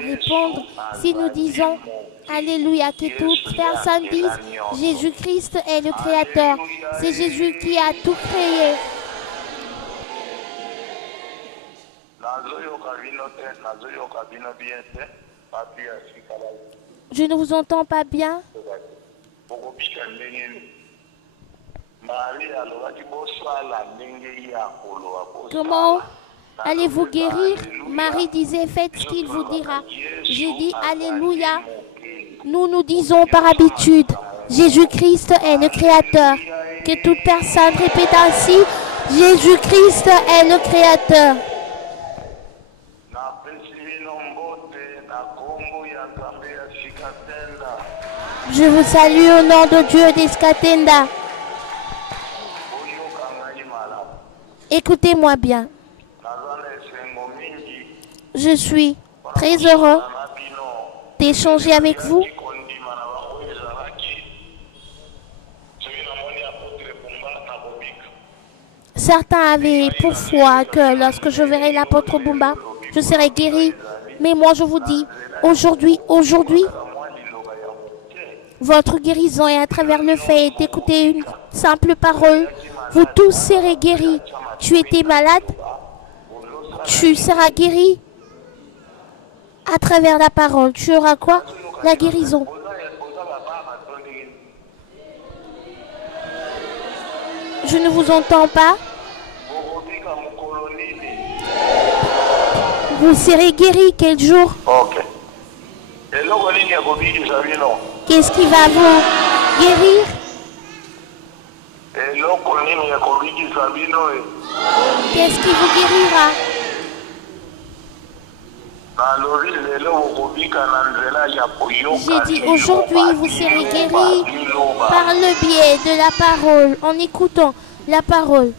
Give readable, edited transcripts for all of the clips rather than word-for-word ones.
répondre si nous disons Alléluia, que toute personne dise Jésus-Christ est le Créateur. C'est Jésus qui a tout créé. Je ne vous entends pas bien. Comment allez-vous guérir? Marie disait, faites ce qu'il vous dira. J'ai dit, Alléluia. Nous disons par habitude, Jésus-Christ est le Créateur. Que toute personne répète ainsi, Jésus-Christ est le Créateur. Je vous salue au nom de Dieu d'Eskatenda. Écoutez-moi bien. Je suis très heureux d'échanger avec vous. Certains avaient pour foi que lorsque je verrai l'apôtre Bumba, je serai guéri. Mais moi, je vous dis, aujourd'hui, votre guérison est à travers le fait d'écouter une simple parole. Vous tous serez guéris. Tu étais malade, tu seras guéri à travers la parole. Tu auras quoi? La guérison. Je ne vous entends pas. Vous serez guéri quel jour? Qu'est-ce qui va vous guérir? Qu'est-ce qui vous guérira? J'ai dit aujourd'hui vous serez guéris par le biais de la parole, en écoutant la parole.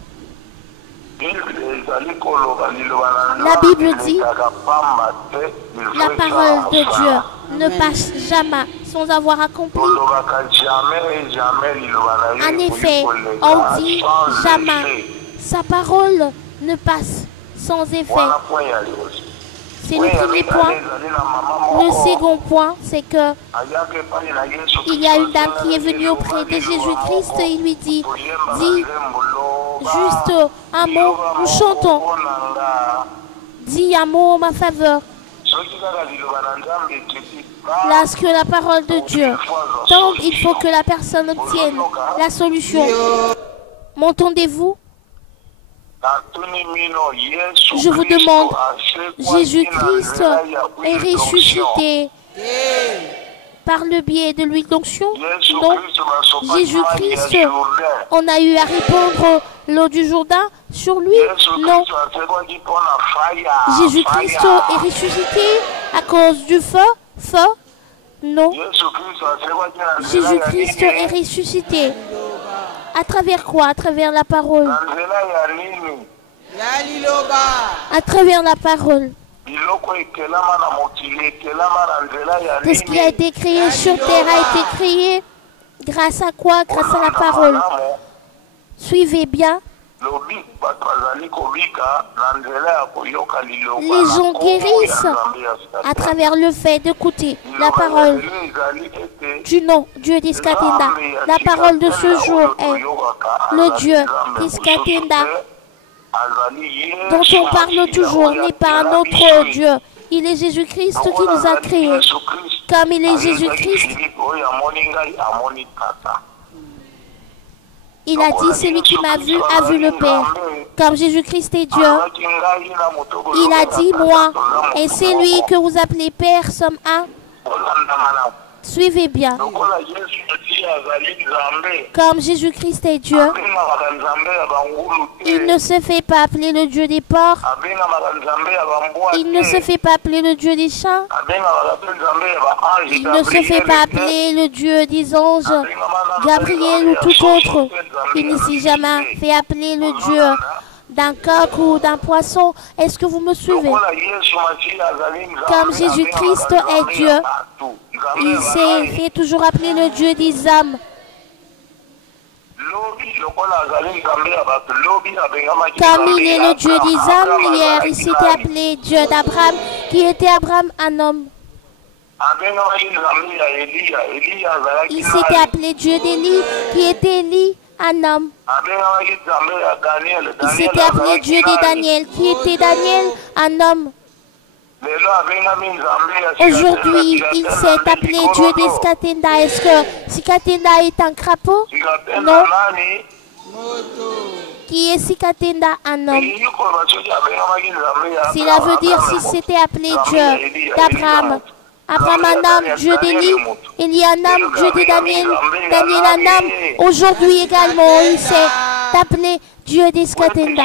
La Bible dit, la parole de Dieu ne passe jamais sans avoir accompli. En effet, on dit jamais. Sa parole ne passe sans effet. C'est le premier point. Le second point, c'est que il y a une dame qui est venue auprès de Jésus-Christ et il lui dit, dis juste un mot, nous chantons. Dis un mot en ma faveur. Lorsque la parole de Dieu tombe, il faut que la personne obtienne la solution. M'entendez-vous? Je vous demande, Jésus-Christ est ressuscité par le biais de l'huile d'onction? Non. Jésus-Christ, on a eu à répandre l'eau du Jourdain sur lui? Non. Jésus-Christ est ressuscité à cause du feu? Feu? Non. Jésus-Christ est ressuscité. À travers quoi? À travers la parole. À travers la parole. Tout ce qui a été créé sur terre a été créé grâce à quoi? Grâce à la parole. Suivez bien. Les gens guérissent à travers le fait d'écouter la parole du nom Dieu d'Eskatenda. La parole de ce jour est le Dieu d'Eskatenda dont on parle toujours n'est pas un autre Dieu. Il est Jésus-Christ qui nous a créés. Comme il est Jésus-Christ, il a dit, celui qui m'a vu a vu le Père. Comme Jésus-Christ est Dieu, il a dit, moi, et c'est lui que vous appelez Père, sommes un. Suivez bien. Comme Jésus-Christ est Dieu, il ne se fait pas appeler le Dieu des porcs. Il ne se fait pas appeler le Dieu des chiens. Il ne se fait pas appeler le Dieu des anges, Gabriel ou tout autre. Il ne s'est jamais fait appeler le Dieu d'un coq ou d'un poisson. Est-ce que vous me suivez? Comme Jésus-Christ est Dieu, il s'est fait toujours appeler le Dieu des hommes. Comme il est le Dieu des âmes, hier il s'était appelé Dieu d'Abraham, qui était Abraham un homme. Il s'était appelé Dieu d'Élie, qui était Élie un homme. Il s'était appelé Dieu de Daniel, qui était Daniel un homme. Aujourd'hui, il s'est appelé Dieu des Skatenda. Est-ce que Sikatenda est un crapaud? Non. Qui est Sikatenda? Un homme. Cela veut dire si c'était appelé Dieu d'Abraham. Abraham un homme, Dieu d'Élie, Élie un homme, Dieu de Daniel, Daniel un homme. Aujourd'hui également, il s'est appelé Dieu des Skatenda.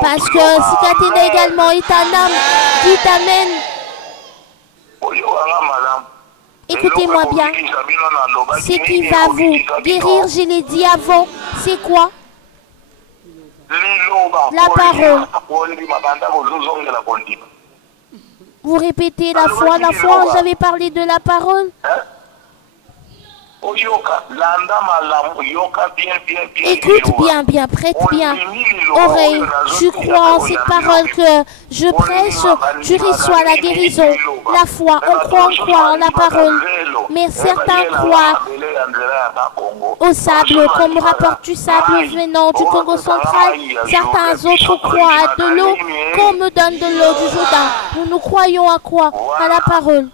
Parce que Sikatenda également est un homme. Dites Amen. Écoutez-moi bien. Ce qui va vous guérir, je l'ai dit avant, c'est quoi? La parole. Vous répétez la foi, j'avais parlé de la parole. Écoute bien, prête bien. Oreille, tu crois en cette parole que je prêche, tu reçois la guérison, la foi, on croit en la parole. Mais certains croient au sable, comme rapporte du sable venant du Congo central. Certains autres croient à de l'eau, qu'on me donne de l'eau du Jourdain. Nous croyons à quoi? À la parole.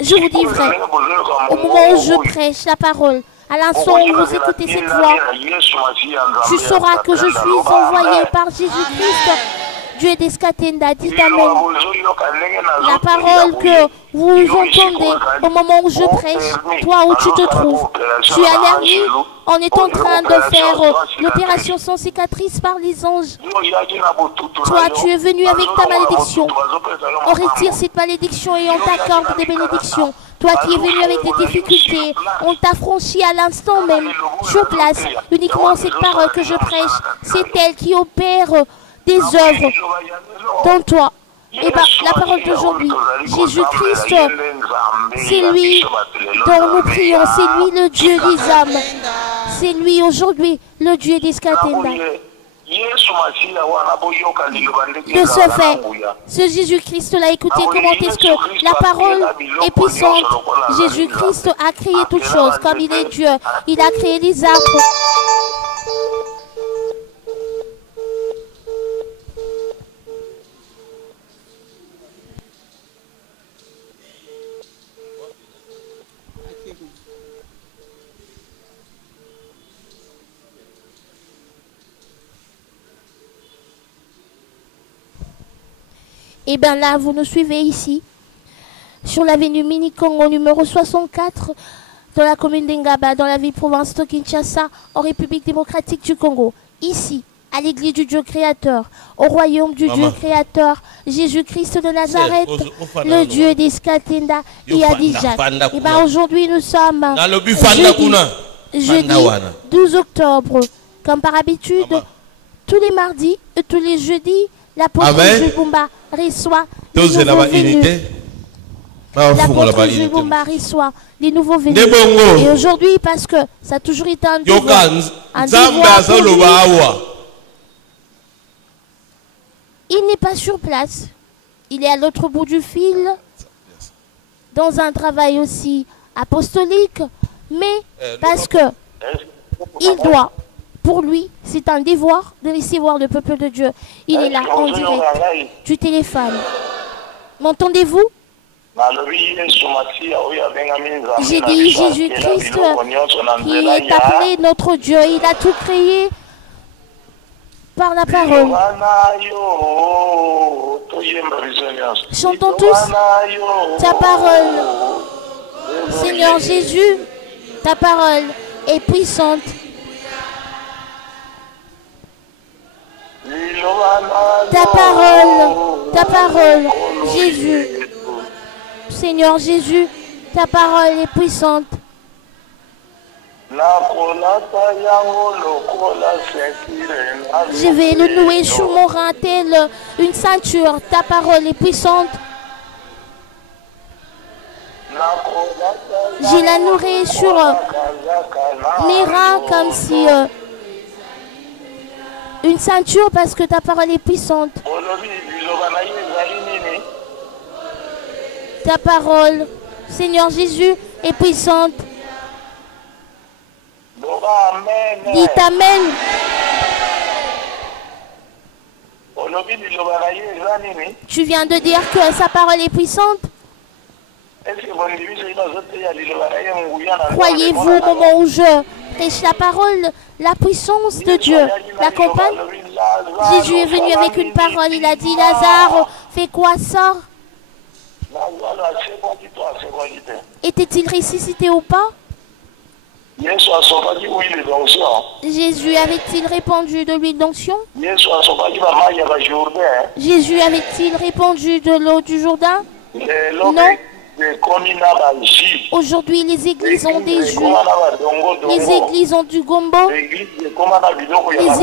Je vous dis vrai, au moment où je prêche la parole, à l'instant où vous écoutez cette voix, tu sauras que je suis envoyé par Jésus-Christ, Dieu des Skatenda. Dites Amen. La parole que vous entendez au moment où je prêche, toi où tu te trouves, tu es allergique. On est en train de faire l'opération sans cicatrice par les anges. Toi, tu es venu avec ta malédiction. On retire cette malédiction et on t'accorde des bénédictions. Toi qui es venu avec des difficultés, on t'a franchi à l'instant même, sur place. Uniquement cette parole que je prêche, c'est elle qui opère des œuvres dans toi. Et bien, la parole d'aujourd'hui, Jésus-Christ, c'est lui dont nous prions, c'est lui le Dieu des âmes. C'est lui aujourd'hui le Dieu des Skatenda. De ce fait, ce Jésus-Christ-là, écoutez comment est-ce que la parole est puissante. Jésus-Christ a créé toutes choses, comme il est Dieu. Il a créé les arbres. Et bien là, vous nous suivez ici, sur l'avenue Mini-Congo, numéro 64, dans la commune d'Engaba, dans la ville-province de Kinshasa, en République démocratique du Congo. Ici, à l'église du Dieu créateur, au royaume du Dieu créateur, Jésus-Christ de Nazareth, le Dieu des Skatenda et Adijak. Et bien aujourd'hui, nous sommes jeudi 12 octobre, comme par habitude, tous les mardis et tous les jeudis, l'apôtre Jubumba reçoit les nouveaux venus. L'apôtre Jubumba reçoit les nouveaux venus. Et aujourd'hui, parce que ça a toujours été un devoir pour lui, il n'est pas sur place. Il est à l'autre bout du fil, dans un travail aussi apostolique, mais parce que il doit. Pour lui, c'est un devoir de recevoir le peuple de Dieu. Il est là, en direct, du téléphone. M'entendez-vous? J'ai dit Jésus-Christ qui est appelé notre Dieu. Il a tout créé par la parole. Chantons tous ta parole. Seigneur Jésus, ta parole est puissante. Ta parole, Jésus. Seigneur Jésus, ta parole est puissante. Je vais le nouer sur mon rein tel une ceinture. Ta parole est puissante. J'ai la nourriture sur mes reins comme si une ceinture parce que ta parole est puissante. Ta parole, Seigneur Jésus, est puissante. Dites Amen. Tu viens de dire que sa parole est puissante. Croyez-vous au moment où je prêche la parole, la puissance de Dieu l'accompagne? Jésus est venu avec une parole, il a dit, Lazare, fais quoi, sort? Était-il ressuscité ou pas? Jésus avait-il répandu de l'huile d'onction? Jésus avait-il répandu de l'eau du Jourdain? Non. Aujourd'hui, les églises ont des jus, les églises ont du gombo, les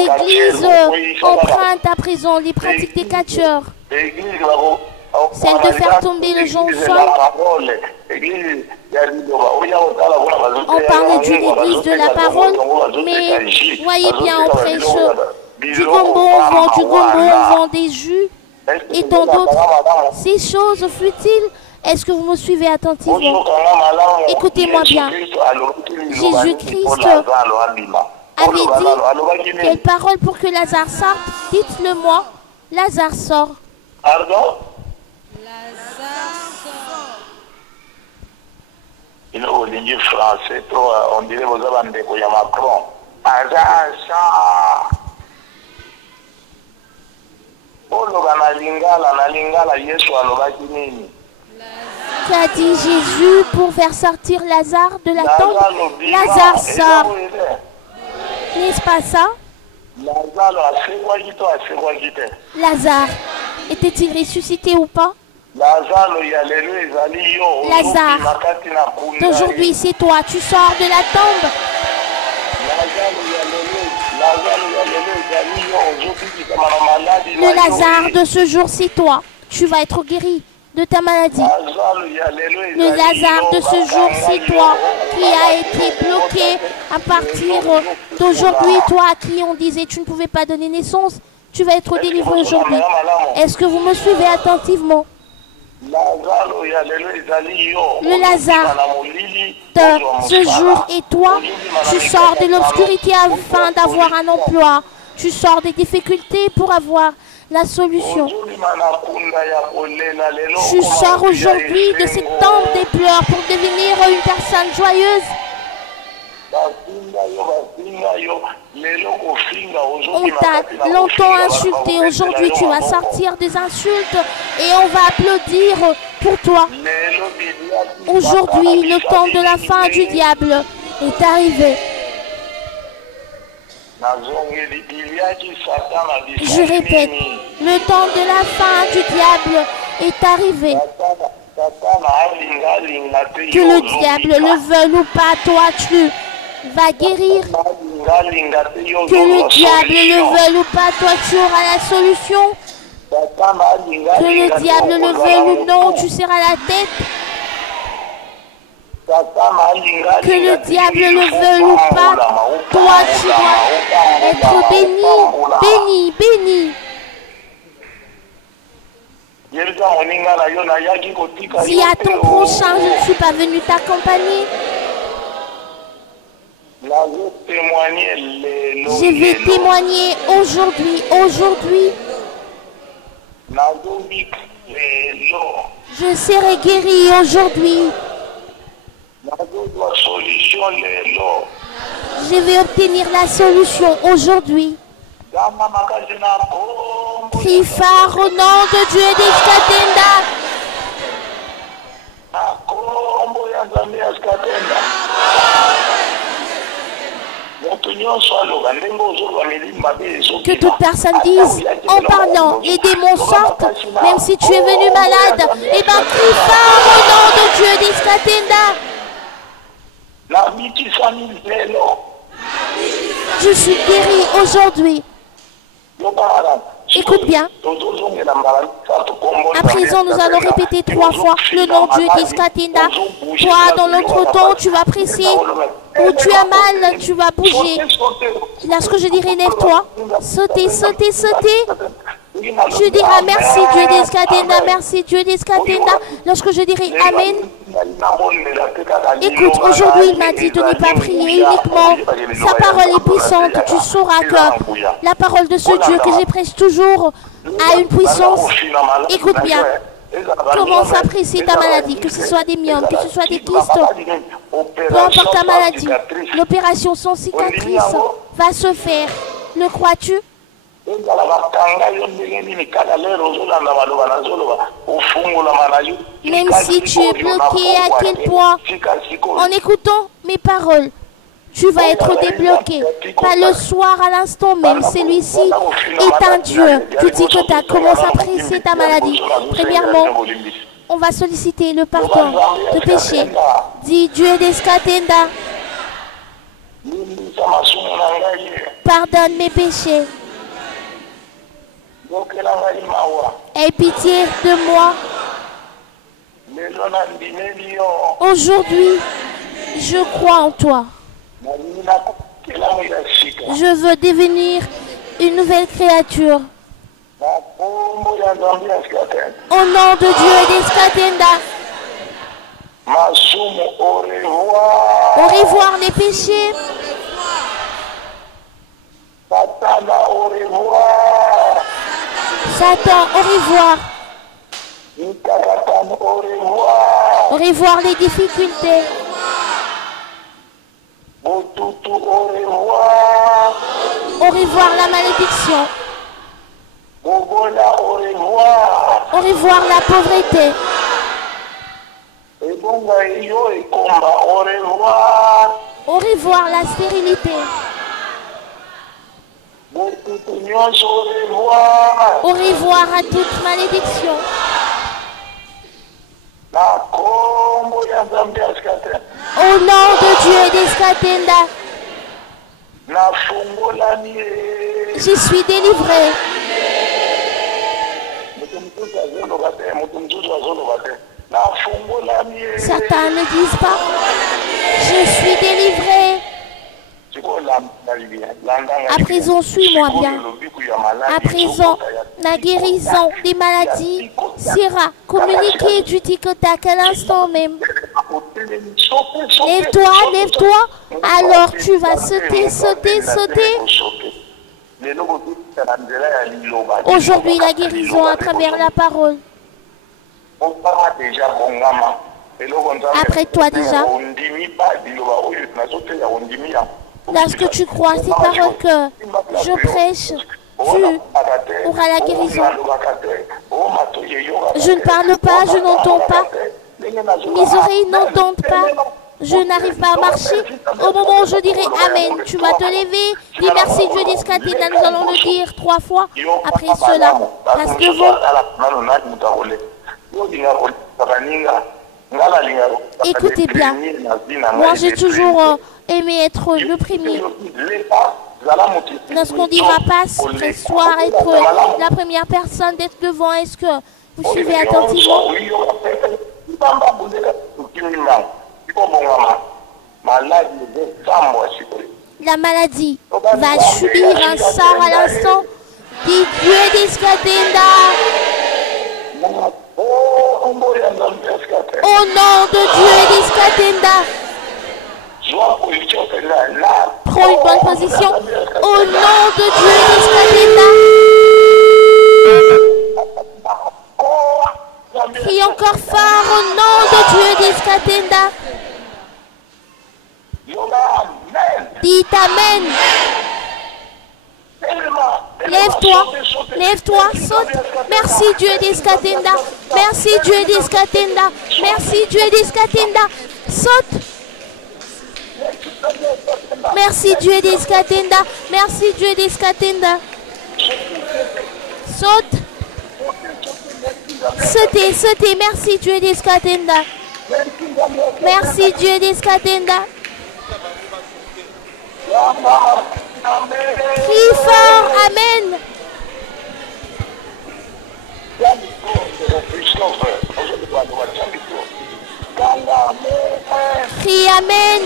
églises empruntent à présent les pratiques des catcheurs, celle de faire tomber les gens au sol. On parle d'une église de la parole, mais voyez bien, on prêche du gombo, on vend du gombo, on vend des jus et tant d'autres. Ces choses futiles. Est-ce que vous me suivez attentivement? Écoutez-moi bien. Jésus-Christ avait dit quelle parole pour que Lazare sorte? Dites-le moi. Lazare sort. Pardon? Il français, on dirait vous avez un déco Macron. Qu'a dit Jésus pour faire sortir Lazare de la tombe? Lazare sort. N'est-ce pas ça? Lazare, était-il ressuscité ou pas? Lazare, d'aujourd'hui c'est toi, tu sors de la tombe. Le Lazare de ce jour c'est toi, tu vas être guéri de ta maladie. Le Lazare de ce jour, c'est toi qui a été bloqué à partir d'aujourd'hui. Toi à qui on disait tu ne pouvais pas donner naissance, tu vas être délivré aujourd'hui. Est-ce que vous me suivez attentivement? Le Lazare de ce jour et toi, tu sors de l'obscurité afin d'avoir un emploi. Tu sors des difficultés pour avoir la solution. Tu sors aujourd'hui de cette tente des pleurs pour devenir une personne joyeuse. On t'a longtemps insulté, aujourd'hui tu vas sortir des insultes et on va applaudir pour toi. Aujourd'hui, le temps de la fin du diable est arrivé. Je répète, le temps de la fin du diable est arrivé. Que le diable le veuille ou pas, toi tu vas guérir. Que le diable le veuille ou pas, toi tu auras la solution. Que le diable le veuille ou non, tu seras la tête. Que le diable le veuille ou pas, toi tu dois être béni, béni, béni. Dis à ton prochain, je ne suis pas venu t'accompagner. Je vais témoigner aujourd'hui, aujourd'hui. Je serai guéri aujourd'hui. Je vais obtenir la solution aujourd'hui. Crie phare au nom de Dieu d'Eskatenda. Que toute personne dise en parlant, les démons sortent, même si tu es venu malade. Et bien crie phare au nom de Dieu d'Eskatenda. Je suis guéri aujourd'hui. Écoute bien. À présent, nous allons répéter 3 fois le nom de Dieu d'Iskatinda. Toi, dans l'autre temps, tu vas presser. Où tu as mal, tu vas bouger. Lorsque je dirai lève-toi, sautez, sautez, sautez. Tu diras merci Dieu d'Iskatinda, merci Dieu d'Iskatinda. Lorsque je dirai Amen. Écoute, aujourd'hui il m'a dit de ne pas prier uniquement. Sa parole est puissante. Tu sauras que la parole de ce Dieu que je prêche toujours a une puissance. Écoute bien. Commence à presser ta maladie, que ce soit des myomes, que ce soit des kystes, peu importe ta maladie. L'opération sans cicatrice va se faire. Le crois-tu? Même si tu es bloqué, à quel point, en écoutant mes paroles, tu vas être débloqué. Pas le soir à l'instant même. Celui-ci est un Dieu. Tu dis que tu as commencé à presser ta maladie. Premièrement, on va solliciter le pardon de péché. Dis Dieu d'Iskatinda. Pardonne mes péchés. Aie pitié de moi. Aujourd'hui, je crois en toi. Je veux devenir une nouvelle créature. Au nom de Dieu d'Iskatinda. Au revoir les péchés. Satan, au revoir. Au revoir les difficultés. Au revoir la malédiction. Au revoir la pauvreté. Au revoir la stérilité. Au revoir à toute malédiction. Au nom de Dieu d'Iskatinda. Je suis délivré. Certains ne disent pas. Je suis délivré. À présent, suis-moi bien. À présent, la guérison des maladies sera communiquée du tic-tac à l'instant même. Lève-toi, lève-toi. Alors tu vas sauter, sauter, sauter. Aujourd'hui, la guérison à travers la parole. Après toi déjà. Lorsque tu crois ces paroles que je prêche, tu auras la guérison. Je ne parle pas, je n'entends pas. Mes oreilles n'entendent pas. Je n'arrive pas à marcher. Au moment où je dirai Amen, tu vas te lever. Dis merci Dieu d'Iskatinda. Nous allons le dire 3 fois. Après cela, reste-vous. Écoutez bien. Moi, j'ai toujours aimé être le premier. Lorsqu'on dira passe, presse-toi, être la première personne d'être devant. Est-ce que vous suivez attentivement? La maladie va subir un sort à l'instant. Dis Dieu d'Iskatinda. Au nom de Dieu d'Iskatinda. Prends une bonne position. Au nom de Dieu d'Iskatinda. Crie encore fort au nom de Dieu d'Iskatinda. Dis Amen. Lève-toi, lève-toi, saute. Merci Dieu d'Iskatinda. Merci Dieu d'Iskatinda. Merci Dieu d'Iskatinda. Saute. Merci Dieu d'Iskatinda. Merci Dieu d'Iskatinda. Saute. Sautez, sautez. Merci Dieu d'Iskatinda. Merci Dieu d'Iskatinda. Crie fort, Amen. Crie Amen.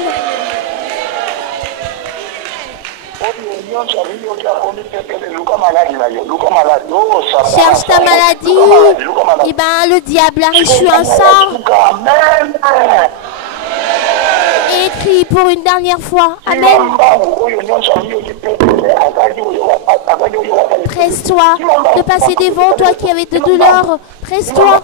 Cherche ta maladie. Eh bien, le diable a reçu un sort. Et crie pour une dernière fois. Amen. Presse-toi de passer devant toi qui avais de douleur. Presse-toi.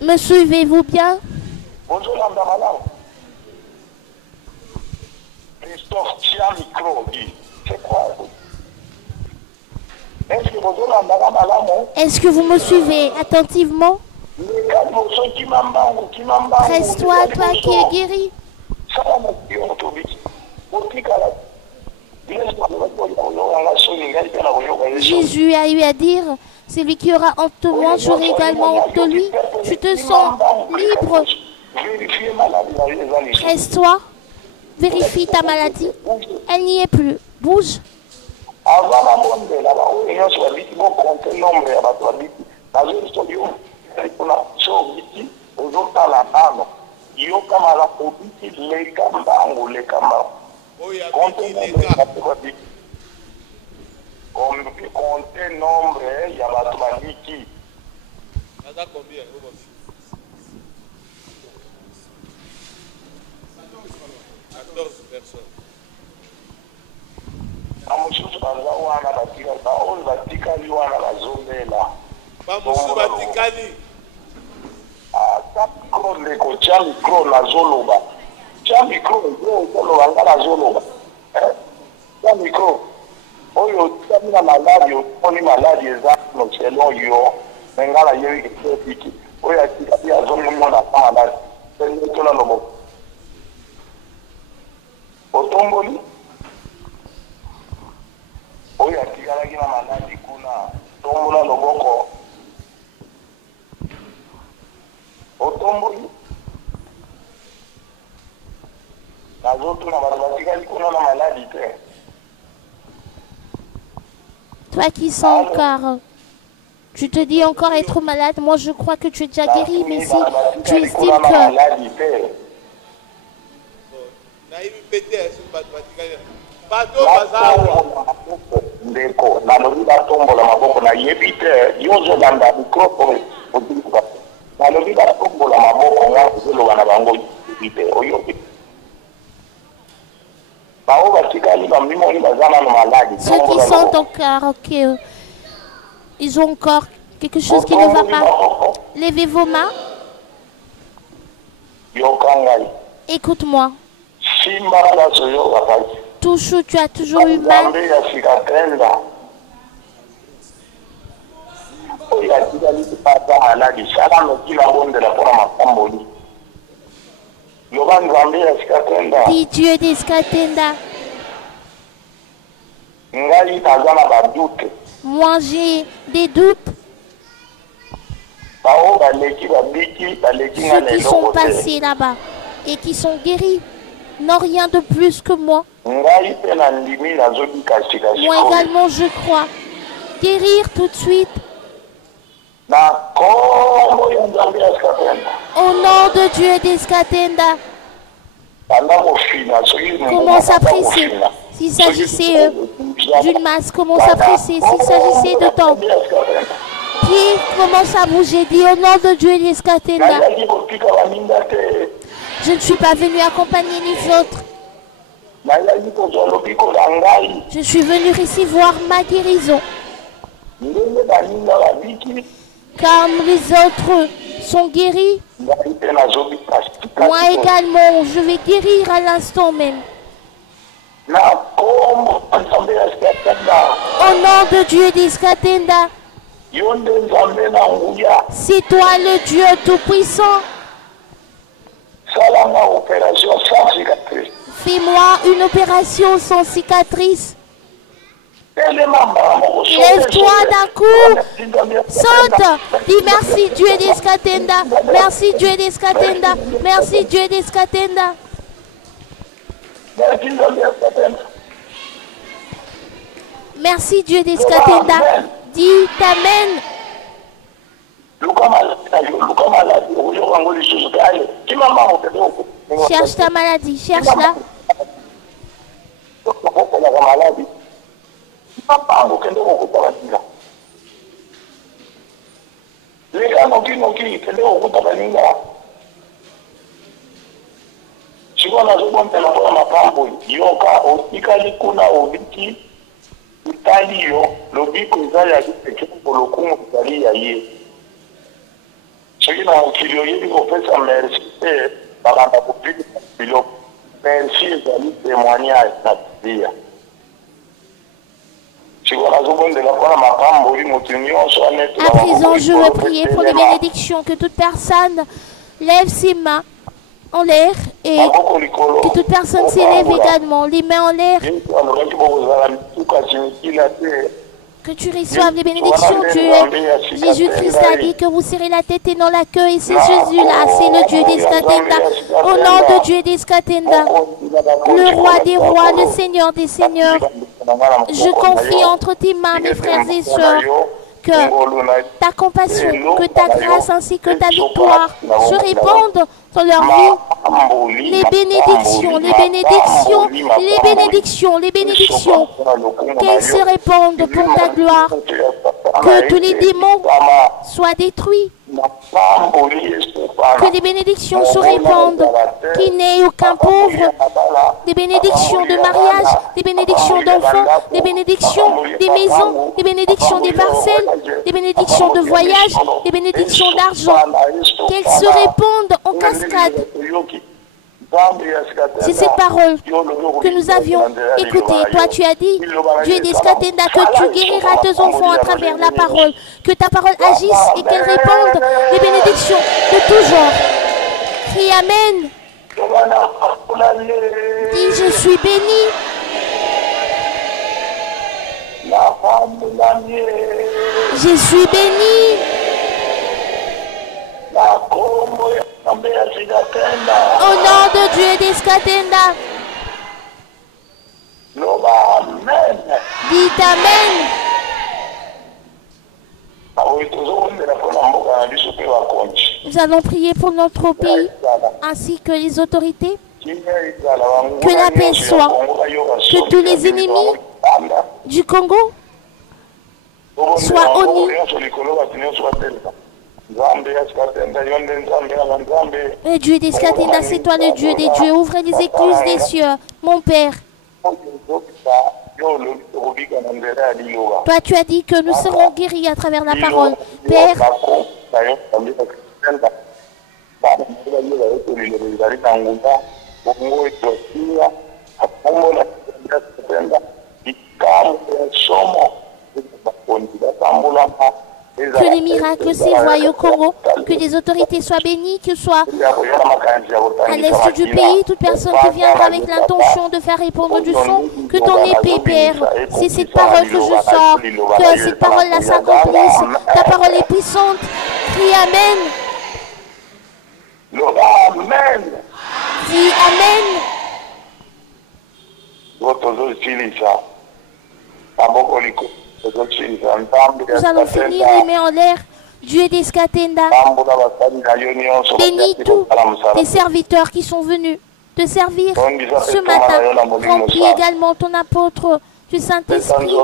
Me suivez-vous bien? Est-ce que vous me suivez attentivement? Presse-toi, toi qui es guéri. Jésus a eu à dire, celui qui aura honte de moi, j'aurai également honte de lui. Tu te sens libre. Presse-toi, vérifie ta maladie. Elle n'y est plus. Bouge. Comptez nombre, il y a la Tomaniki. Combien? 14 personnes. Oyo tamina maladi oni maladi ezano selon yo ngala yewi kitiki oyo atikati azomo mona pala sendo tola lobo otomboli oyo atikala kina maladi kuna tombola loboko otomboli nazoto na batikali kuna na maladi te. Toi qui sens encore, tu te dis encore être malade. Moi, je crois que tu es déjà guéri, mais si tu estimes que... Ceux qui sentent encore qu'ils ont encore quelque chose qui ne va pas, levez vos mains. Écoute-moi. Touche où tu as toujours eu mal. Dis Dieu d'Eskatenda. Moi j'ai des doutes. Ceux qui sont passés là-bas et qui sont guéris n'ont rien de plus que moi. Moi également je crois. Guérir tout de suite. Au nom de Dieu d'Eskatenda. Commence à presser. S'il s'agissait d'une masse, commence à presser. S'il s'agissait de ton pied, commence à bouger. Dis au nom de Dieu d'Eskatenda. Je ne suis pas venu accompagner les autres. Je suis venu ici voir ma guérison. Car les autres sont guéris. Moi également, je vais guérir à l'instant même. Au nom de Dieu d'Eskatenda. C'est toi le Dieu Tout-Puissant. Fais-moi une opération sans cicatrice. Lève-toi d'un coup. Saute. Dis merci Dieu des Skatenda. Merci Dieu des Skatenda. Merci Dieu des Skatenda. Merci Dieu des Skatenda. Dis Amen. Cherche ta maladie, cherche-la. À présent, je veux prier pour les bénédictions, que toute personne lève ses mains en l'air et que toute personne s'élève également, les mains en l'air. Que tu reçoives les bénédictions, Dieu. Jésus-Christ a dit que vous serrez la tête et non la queue. Et c'est Jésus-là, c'est le Dieu des Skatenda. Au nom de Dieu des Skatenda, le roi des rois, le Seigneur des seigneurs, je confie entre tes mains, mes frères et sœurs, que ta compassion, que ta grâce ainsi que ta victoire se répandent dans leur vie. Les bénédictions, les bénédictions, les bénédictions, les bénédictions, qu'elles se répandent pour ta gloire. Que tous les démons soient détruits. Que les bénédictions se répandent, qu'il n'ait aucun pauvre, des bénédictions de mariage, des bénédictions d'enfants, des bénédictions des maisons, des bénédictions des parcelles, des bénédictions de voyage, des bénédictions d'argent, qu'elles se répandent en cascade. C'est cette parole que nous avions écoutée. Toi, tu as dit, Dieu des Skatenda, que tu guériras tes enfants à travers la parole. Que ta parole agisse et qu'elle réponde les bénédictions de tout genre. Crie Amen. Dis, je suis béni. Je suis béni. Au nom de Dieu des Skatenda. Dites Amen. Nous allons prier pour notre pays ainsi que les autorités. Que la paix soit. Que tous les ennemis du Congo soient honnis. Le Dieu des Skatenda, c'est toi le Dieu des dieux. Ouvre les écluses des cieux, mon Père. Toi, tu as dit que nous serons guéris à travers la parole. Père, que les miracles s'évoient au Congo, que les autorités soient bénies, que soit à l'est du pays, toute personne qui viendra avec l'intention de faire répondre du son, que ton épée, Père, c'est cette parole que je sors, que cette parole-là s'accomplisse. Ta parole est puissante. Crie Amen. Dis Amen. Nous allons finir les mains en l'air. Dieu des Skatenda. Bénis tous tes serviteurs qui sont venus te servir ce matin. Remplis également ton apôtre du Saint-Esprit.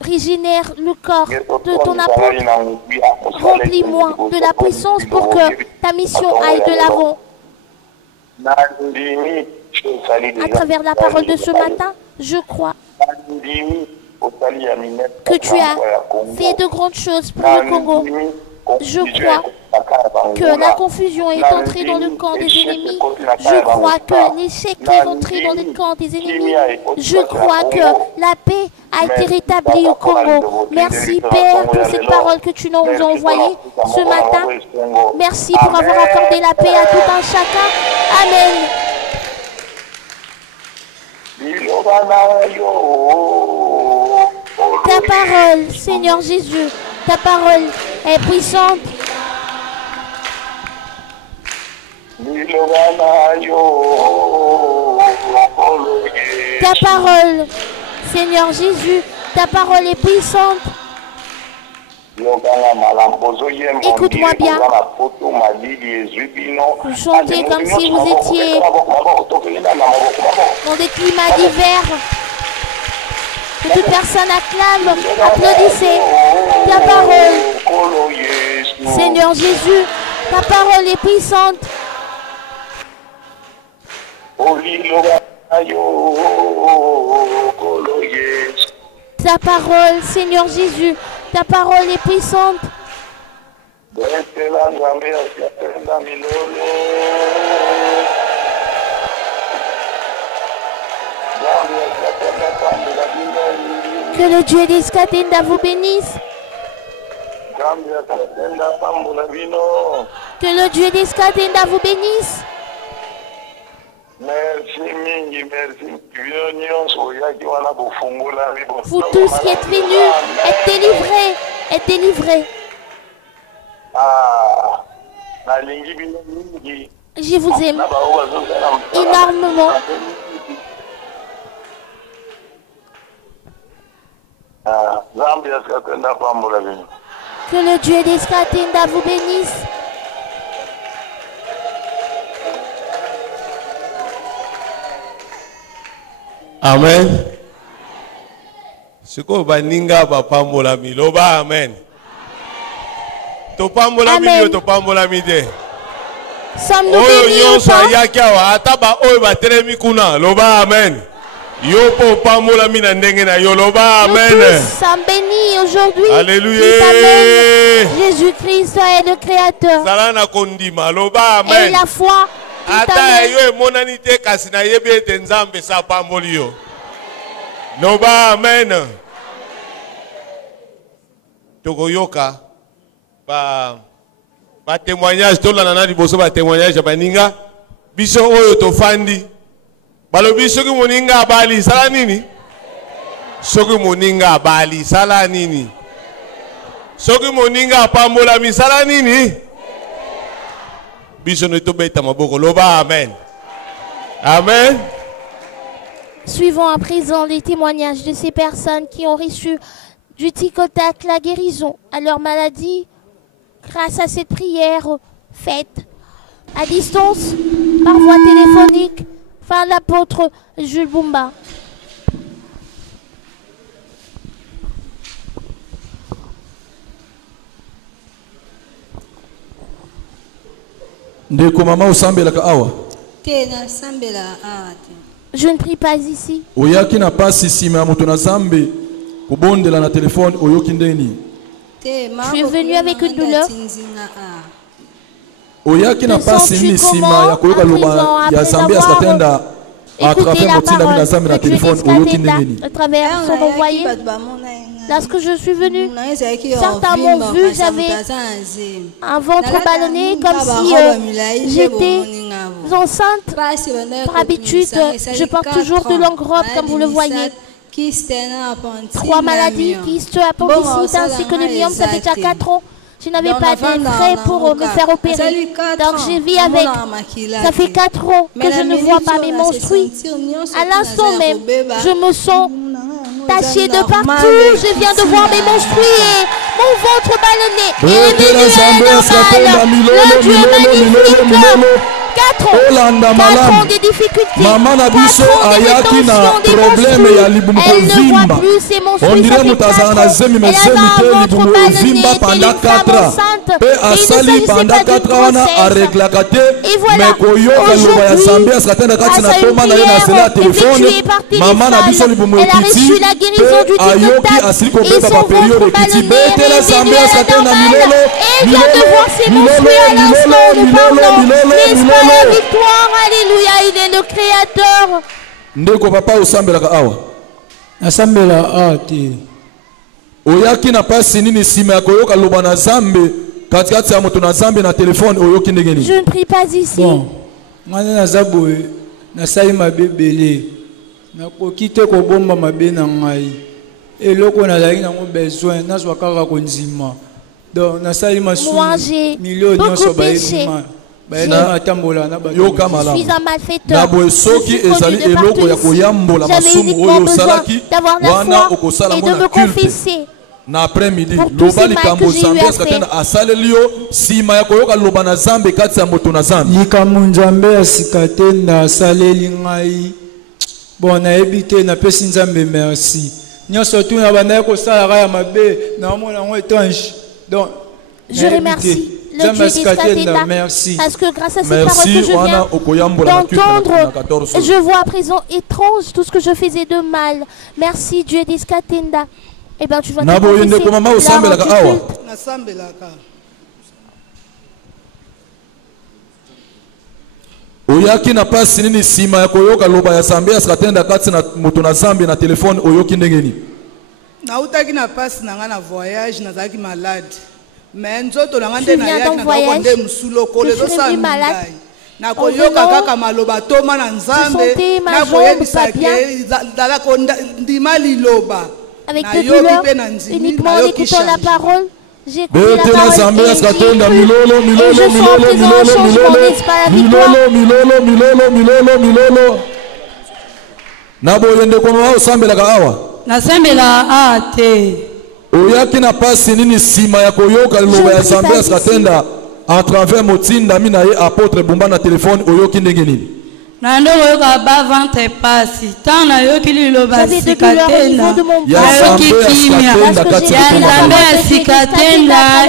Régénère le corps de ton apôtre. Remplis-moi de la puissance pour que ta mission aille de l'avant. À travers la parole de ce matin, je crois que tu as fait de grandes choses pour le Congo. Je crois que la confusion est entrée dans le camp des ennemis. Je crois que l'échec est entré dans le camp des ennemis. Je crois que la paix a été rétablie au Congo. Merci Père pour cette parole que tu nous as envoyée ce matin. Merci pour avoir accordé la paix à tout un chacun. Amen. Ta parole, Seigneur Jésus, ta parole est puissante. Ta parole, Seigneur Jésus, ta parole est puissante. Écoute-moi bien. Vous chantez comme si vous étiez dans des climats d'hiver. Que toute personne acclame, applaudissez. Ta parole, Seigneur Jésus, ta parole est puissante. Ta parole, Seigneur Jésus, ta parole est puissante. Que le Dieu des Skatenda vous bénisse. Que le Dieu des Skatenda vous bénisse. Vous tous qui êtes venus, êtes délivrés, êtes délivrés. Je vous aime énormément. Que le Dieu des Skatenda vous bénisse. Amen. Siko baninga bapambola miloba amen. To pambola mi to pambola mi de. Sommes-nous bénis ou pas? Ataba oyo batelemi kuna loba amen. Yo po pambola mi na ndenge na yo loba amen. Nous tous sommes bénis aujourd'hui. Alléluia. Jésus-Christ est le Créateur. Salana kondima loba amen. Et la foi. Ata yo monanite kasina yebe ete nzambe sa pamboli yo. Loba amen. Tokoyoka ba témoignage to la nana liboso ba témoignage ba ninga biso oyo to fandi balobi soki moninga abali sala nini soki moninga abali sala nini soki moninga apambola misala nini biso no to beta maboko loba amen. Amen. Suivons à présent les témoignages de ces personnes qui ont reçu du tic-au-tac la guérison à leur maladie grâce à cette prière faite à distance par voie téléphonique par l'apôtre Jules Bumba. Je ne prie pas ici. Tu es venu avec une douleur. Te sens-tu comment à présent après avoir écouté la parole de Dieu d'Escatenda à travers son envoyé? Lorsque je suis venue, certains m'ont vu, j'avais un ventre ballonné comme si j'étais enceinte. Par habitude, je porte toujours de longues robes comme vous le voyez. 3 maladies, kyste, appendicite ainsi que le myome, ça fait déjà 4 ans. Je n'avais pas de frais pour me faire opérer. Donc je vis avec. Ça fait 4 ans que je ne vois pas mes menstrues. À l'instant même, je me sens tachée de partout. Je viens de voir mes menstrues et mon ventre ballonné. Et mes nuits normales. Le Dieu magnifique. 4 ans de difficultés, 4 ans de détention des menstrues. Elle ne voit plus ses menstrues. Elle avait un ventre ballonné, était une femme enceinte. Et il ne s'agissait pas de grossesse. Et voilà, aujourd'hui, grâce à une prière effectuée par téléphone, elle a reçu la guérison du tic-au-tac et son ventre ballonné est revenu à la normale. Et elle vient de voir ses menstrues à l'instant, nous parlons. N'est-ce pas la victoire? Alléluia, il est le Créateur. Ndeko papa osambelaka awa. Asambela ati. Oyaki na pasi nini sima ya koyoka loba na Zambe katikati ya moto na Zambe na telefone oyoki ndenge nini? Je ne prie pas ici. Bon. Ngana na zaboe na sai mabebele. nakoki te kobomba mabe na ngai eloko nazalaki nango besoin nazwa kaka konzima donc nasali masumu milio nyonso bayebima yoka malamu na boye soki ezali eloko ya koyambola masumu oyo osalaki wana okosala ngo na culte na après-midi loba likambo Nzambe askatenda asaleli yo nsima ya koyoka loba na Nzambe kati ya moto na Nzambe likambo Nzambe asikatenda asaleli ngai bon nayebi te napesi Nzambe merci nyonso tu na bandaki kosalaka ya mabe naomona yango étrange donc je remercie le Dieu d'Iskatenda parce que grâce à ces paroles que je viens d'entendre, je vois à présent étrange tout ce que je faisais de mal. Merci Dieu d'Iskatenda. Eh bien tu vas te oyaki na pasi nini sima ya koyoka loba ya Nzambe askatenda kati na moto na Nzambe na telefone oyoki ndengeni nautaki na pasi na nga na voyage nazalaki malade mais nzoto na nga nde nayaki na konde musuloko lezo sambai na koyoka kaka maloba toma na Nzambe na koyebisa ke dala ndima liloba avec de douleur uniquement en écoutant la parole. J'ai écouté la parole et je sens en présent un changement, n'est-ce pas la victoire? Nasambela ate oyaki na pasi nini sima ya koyoka loba ya Nzambe askatenda à travers motinda mina ye apôtre Bumba na téléphone oyoki ndenge nini nando koyoka ba vente pasi tana yoki liloba sikatenda yoki kimia Nzambe asikatenda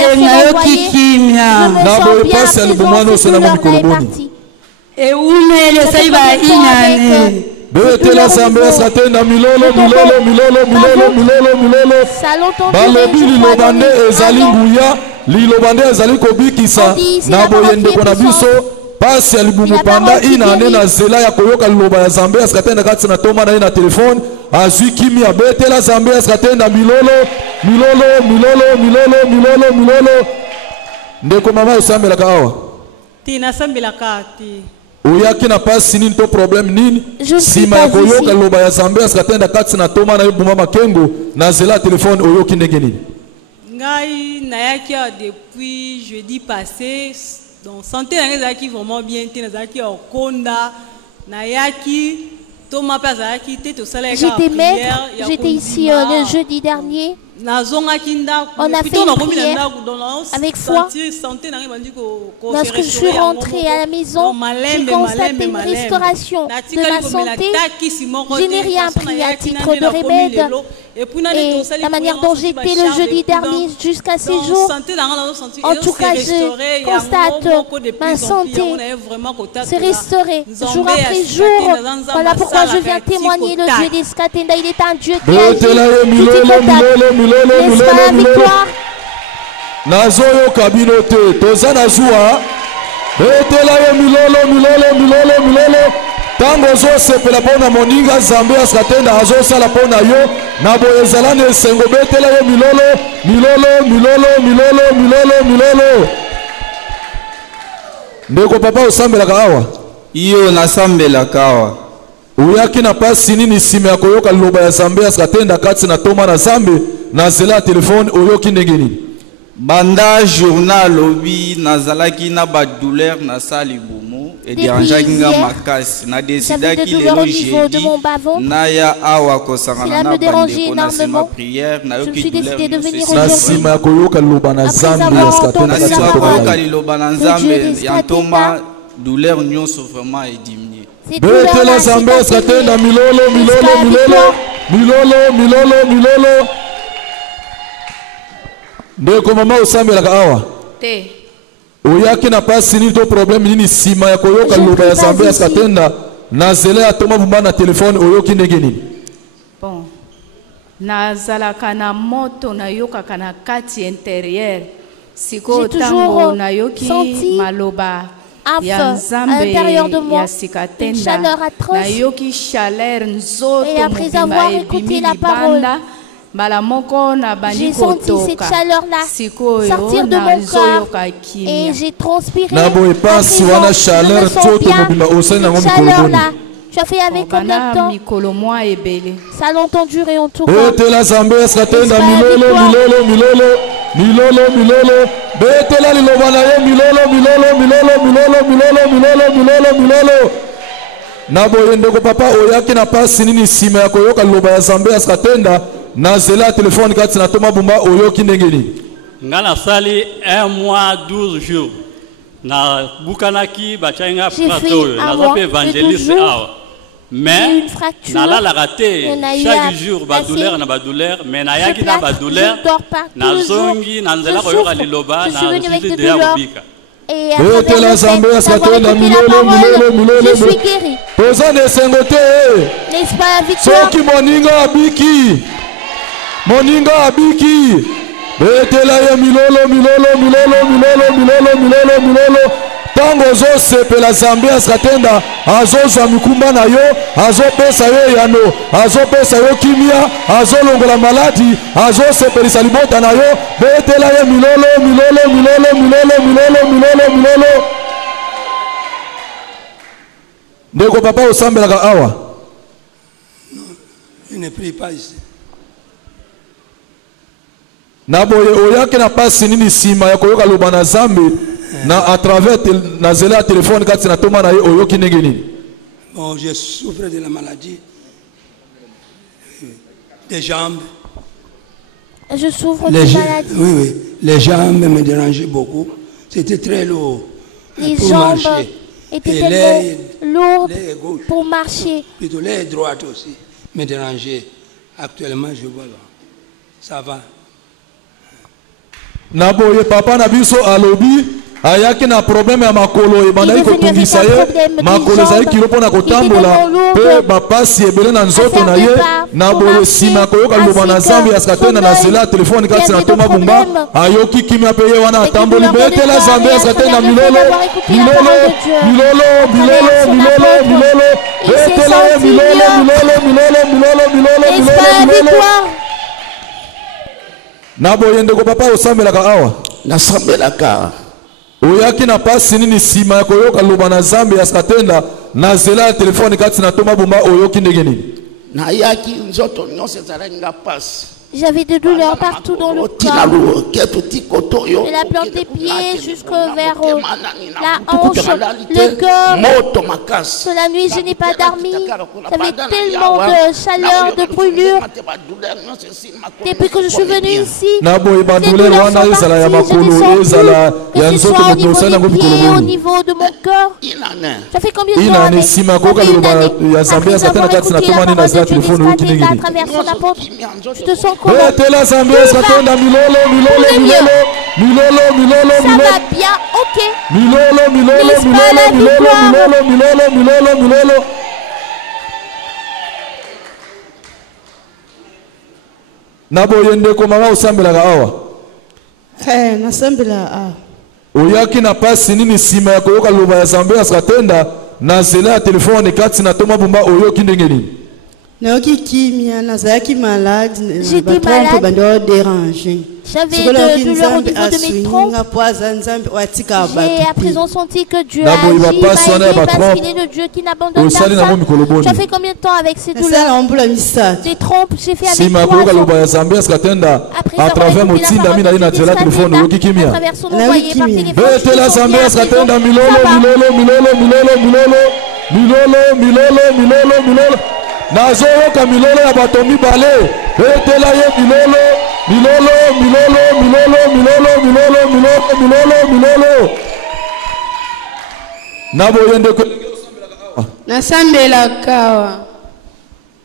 yoki kimia na boye pasi alibumano sena mo mikoloboni e umele saiba inyane betela Nzambe askatenda milolo balobi lilobande ezali nguya lilobande ezali kobikisa na boye ndeko na biso pasi ya libumu panda inane na zela ya koyoka liloba ya Nzambe askatenda kati na toma na ye na telefone azwi kimia betela Nzambe askatenda milolo ndeko mama osambelaka awa tinasambelaka ti oyaki na pasi nini to problème nini sima ya koyoka liloba ya Nzambe askatenda kati na toma na ye buma makengo na zela ya telefone oyoki ndenge nini ngai nayaki depuis jeudi passé donc santé nayaki vraiment bien te nazaki okonda nayaki toma pa zaki te to sala ka prière j'étais ici le jeudi dernier. On a fait une prière avec foi. Lorsque je suis rentrée à la maison, j'ai constaté une restauration de ma santé. Je n'ai rien pris à titre de remède. Et la manière dont j'étais le jeudi dernier jusqu'à ces jours, en tout cas, je constate ma santé se restaurer jour après jour. Voilà pourquoi je viens témoigner le Dieu d'Iskatenda. Il est un Dieu qui agit. N'est-ce pas la victoire? Nazoyo kabinote toza nazua betela ye milolo tango zo sepela pona moninga Nzambe askatenda azo sala pona yo na boye ezalani esengo betela ye milolo ndeko papa osambelaka awa iyo nasambelaka awa oyaki na pasi nini sima ya koyoka liloba ya Nzambe askatenda kati na toma na Nzambe na zela telefone oyoki ndenge nini banda journal lobi nazalaki na ba douleur na sali bumu et dérangeaki nga makasi na desidaki lelo jeudi na ya awa kosangana na bandeko na sima prière na yoki douleur na sima ya koyoka liloba na Nzambe askatenda kati na koyoka liloba na Nzambe ya toma douleur nyonso vraiment ediminé betela Nzambe askatenda milolo ndeko mama osambelaka awa te oyaki na pasi nini to problème nini sima ya koyoka liloba ya Nzambe askatenda na zela ya toma bumba na telefone oyoki ndenge nini bon nazalaka na moto nayokaka na kati intérieur siko tango nayoki maloba ya Nzambe ya sikatenda nayoki chaleur nzoto et après avoir écouté la parole j'ai senti cette chaleur-là sortir de mon corps et j'ai transpiré. Cette chaleur-là Tu as fait avec combien de temps? Ça a longtemps duré en tout cas. Betela Zambia skatenda milolo milolo milolo milolo milolo. Betela liloba na ye milolo milolo milolo milolo milolo milolo milolo milolo. Naboye ndeko papa oyaki na pasi nini sima ya koyoka liloba ya Zambia skatenda na zela telefone kati na toma bumba oyoki ndengeni. Ngana sali 1 mois 12 jours. Na bukanaki bachenga plateau na zape évangéliste awa. Mais na la raté chaque jour ba douleur mais na yaki na ba douleur na zongi na nzela ko yoka liloba na ziti de abika. Et après la Zambia skatenda milolo milolo milolo. Je suis guéri. Posa de sengote. N'est-ce pas la victoire? Soki moninga abiki. Moninga abiki. Betela ye milolo milolo milolo milolo milolo milolo milolo. Tango zo sepela Zambia skatenda azo mikumba na yo azo pesa yo yano azo pesa yo kimia azo longola maladi azo sepelisa libota na yo. Betela ye milolo milolo milolo milolo milolo milolo milolo. Ndeko papa osambelaka awa. Il ne prie pas ici. Naboye oyaki na pasi nini sima ya koyoka loba na Zambe na à travers na zela téléphone kati na toma na ye oyoki ndenge nini? Bon, je souffre de la maladie des jambes. Je souffre de la maladie. Oui, oui. Les jambes me dérangeaient beaucoup. C'était très lourd. Les pour jambes marcher. étaient tellement lourdes pour marcher. Plutôt les droites aussi me dérangeaient. Actuellement, je vois là. Ça va. Naboye papa na biso alobi ayaki na problème ya makolo ebandaki kotungisa ye makolo ezali kilo mpona kotambola mpe bapasi ebele na nzoto na ye. Naboye nsima koyoka liloba na Zambe ya skatenda na zela telefone kati na toma bumba ayoki kimia mpe ye wana atamboli. Betela Zambe ya skatenda milolo milolo milolo milolo milolo milolo. Betela ye milolo milolo milolo milolo milolo milolo milolo. Naboye ndeko papa osambelaka awa. Nasambelaka. Oyaki na pasi nini sima ya koyoka loba na Zambe ya skatenda na zela ya telefone kati na toma bumba oyoki ndenge nini? Nayaki nzoto nyonse zalenga pasi. J'avais des douleurs partout dans le corps. De la plante des pieds jusqu'au vers la hanche, le cœur. Sur la nuit, je n'ai pas dormi. J'avais tellement de chaleur, de brûlure. Depuis que je suis venue ici, ces douleurs sont parties. Je descends que ce soit au niveau des pieds, au niveau de mon cœur. Ça fait combien de temps avec? Ça fait une année. Après avoir écouté la parole de Dieu à travers son apôtre, je te sens comment? Betela Zambia skatenda milolo milolo milolo milolo milolo. Ça va bien, ok. Milolo milolo milolo milolo milolo milolo milolo. Naboye ndeko mama osambelaka awa. Nasambela awa. Oyaki na pasi nini sima ya koyoka loba ya Zambia skatenda na zela ya telefone kati na toma bumba oyoki ndenge nini? J'étais malade. J'avais de douleurs au niveau de mes trompes. J'ai à présent senti que Dieu a agi, m'a aidé parce qu'il est le Dieu qui n'abandonne pas ça. Tu as fait combien de temps avec ces douleurs? Des trompes, j'ai fait avec 3 ans. Après avoir écouté la parole de Dieu à travers son envoyé par téléphone, Betela Zambia skatenda milolo milolo milolo milolo milolo milolo milolo milolo. Nazo yoka milolo ya bato mibale. Betela ye milolo milolo milolo milolo milolo milolo milolo milolo milolo. Naboyende ko nasambelaka.